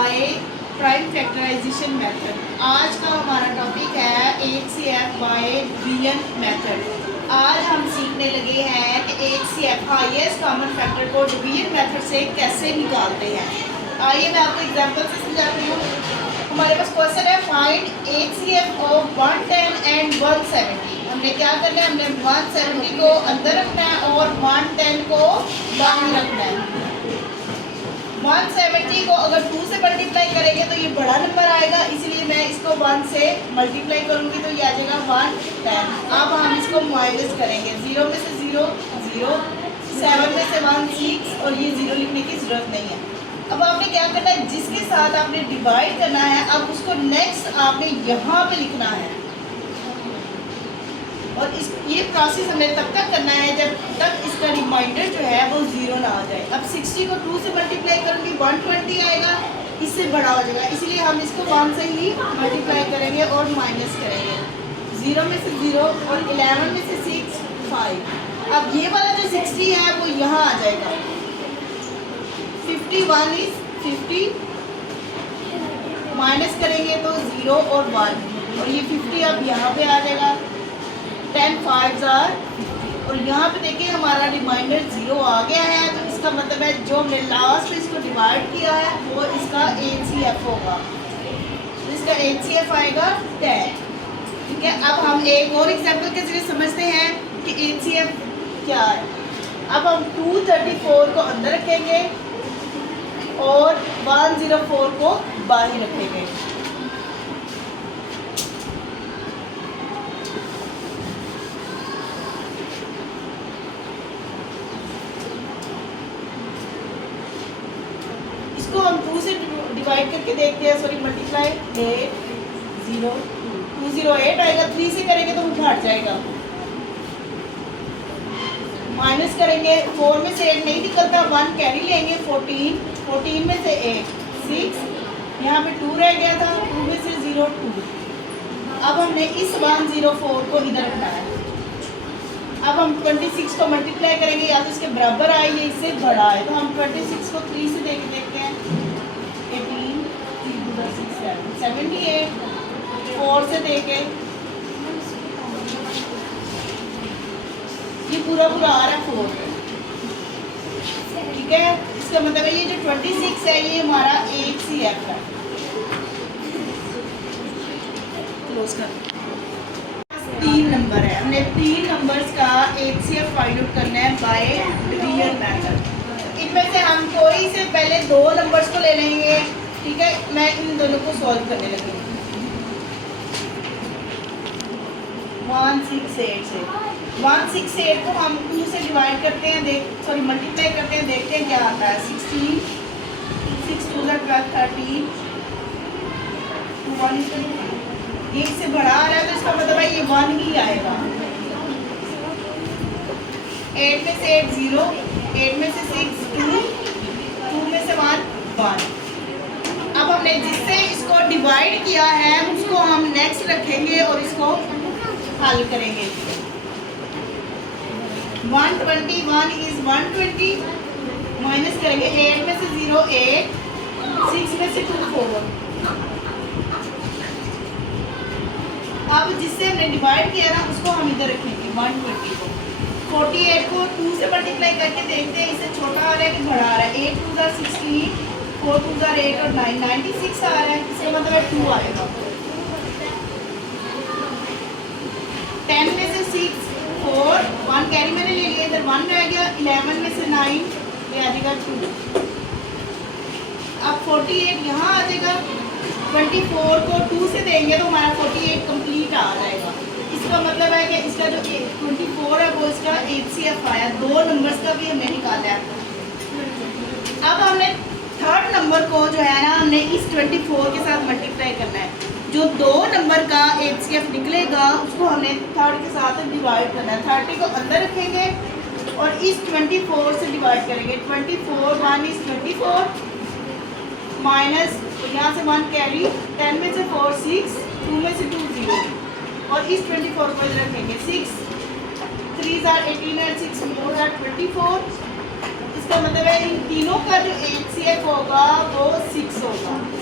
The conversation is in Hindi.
By prime factorisation method. आज का हमारा टॉपिक है HCF बाय डिवीजन मेथड। आज हम सीखने लगे हैं कि HCF हाईएस्ट कॉमन फैक्टर को डिवीजन मेथड से कैसे निकालते हैं। आइए मैं आपको एग्जांपल से समझाती हूँ। हमारे पास क्वेश्चन है फाइंड HCF ऑफ 110 एंड 170। हमने क्या करना है, हमने 170 को अंदर रखना है और 110 को बाहर रखना है। 170 को अगर 2 से मल्टीप्लाई करेंगे तो ये बड़ा नंबर आएगा, इसलिए मैं इसको 1 से मल्टीप्लाई करूंगी तो ये आ जाएगा 110। अब हम इसको माइनस करेंगे, 0 में से 0 0, 7 में से 1 6 और ये 0 लिखने की ज़रूरत नहीं है। अब आपने क्या करना है, जिसके साथ आपने डिवाइड करना है अब उसको नेक्स्ट आपने यहाँ पे लिखना है और ये प्रोसेस हमें तब तक करना है जब तक इसका रिमाइंडर जो है वो 0 ना आ जाए। अब 60 को 2 से मल्टीप्लाई करूँगी 120 आएगा, इससे बड़ा हो जाएगा, इसलिए हम इसको 1 से ही मल्टीप्लाई करेंगे और माइनस करेंगे। 0 में से 0 और 11 में से 6 5। अब ये वाला जो 60 है वो यहाँ आ जाएगा। 51 इज 50, माइनस करेंगे तो 0 और 1 और ये 50 अब यहाँ पे आ जाएगा। 10 5s आर और यहाँ पे देखिए हमारा रिमाइंडर 0 आ गया है, तो इसका मतलब है जो हमने लास्ट में इसको डिवाइड किया है वो इसका HCF होगा, तो इसका HCF आएगा 10। ठीक है, अब हम एक और एग्जांपल के जरिए समझते हैं कि HCF क्या है। अब हम 234 को अंदर रखेंगे और 104 को बाहर रखेंगे। इसको हम 2 से डिवाइड करके देखते हैं, सॉरी मल्टीप्लाई 8 0 208 आएगा। 3 से करेंगे तो वो घट जाएगा। माइनस करेंगे, 4 में से 8 नहीं निकलता, 1 कैरी लेंगे। 14 में से 8 6, यहाँ पे 2 रह गया था, 2 में से 0 2। अब हमने इस 104 को इधर रखना है। अब हम 26 को मल्टीप्लाई करेंगे, या तो इसके बराबर आए या इससे बड़ा है, तो हम 26 को 3 से देखते हैं। 18 3 2 6 7 78, 4 से देखें ये पूरा पूरा आ रहा है 4। ठीक है, इसका मतलब है ये जो 26 है ये हमारा HCF है। क्लोज कर। 3 नंबर है, हमने 3 नंबर्स का HCF फाइंड आउट करना है बाय डिवीजन मेथड। इनमें से हम कोई से पहले 2 नंबर्स को ले लेंगे। ठीक है, मैं इन दोनों को सॉल्व करने लगी। 168 से 168 को हम 2 से डिवाइड करते हैं, सॉरी मल्टीप्लाई करते हैं, देखते हैं क्या आता है। 16 6 2 12 13 2 1 is 2। ये इससे बड़ा आ रहा है तो इसका मतलब है ये 1 ही आएगा। 8 में से 8 0, 8 में से 6 2, 2 में से 1 1। अब हमने जिससे इसको डिवाइड किया है उसको हम नेक्स्ट रखेंगे और इसको हल करेंगे। 121 इज 120, माइनस करेंगे। 8 में से 0 8, 6 में से 2 4। अब जिससे हमने डिवाइड किया ना उसको हम इधर रखेंगे 120 को। 48 को 2 से मल्टीप्लाई करके देखते हैं इससे छोटा आ रहा है कि बड़ा आ रहा है। 8 2 16, 4 2 8 और 9 96 आ रहा है, इसका मतलब है 2 आएगा। 10 में से 6 4, 1 कैरी मैंने ले लिया, इधर 1 रह गया। 11 में से 9 ये आ जाएगा 2। अब 48 यहाँ आ जाएगा। 24 को 2 से देंगे तो हमारा 48 कंप्लीट आ जाएगा। इसका मतलब है कि इसका जो 24 है वो इसका HCF आया। 2 नंबर्स का भी हमने निकाला है। अब हमने थर्ड नंबर को जो है ना हमने इस 24 के साथ मल्टीप्लाई करना है। जो 2 नंबर का HCF निकलेगा उसको हमने थर्ड के साथ डिवाइड करना है। 30 को अंदर रखेंगे और इस 24 से डिवाइड करेंगे। 24 1 इज 24 माइनस यहाँ से 1 कैरी। 10 में से 4 6, 2 में से 2 0 और इस 24 को इधर रखेंगे। 6 3 are 18 and 6 more are 24। इसका मतलब है इन तीनों का जो HCF होगा वो 6 होगा।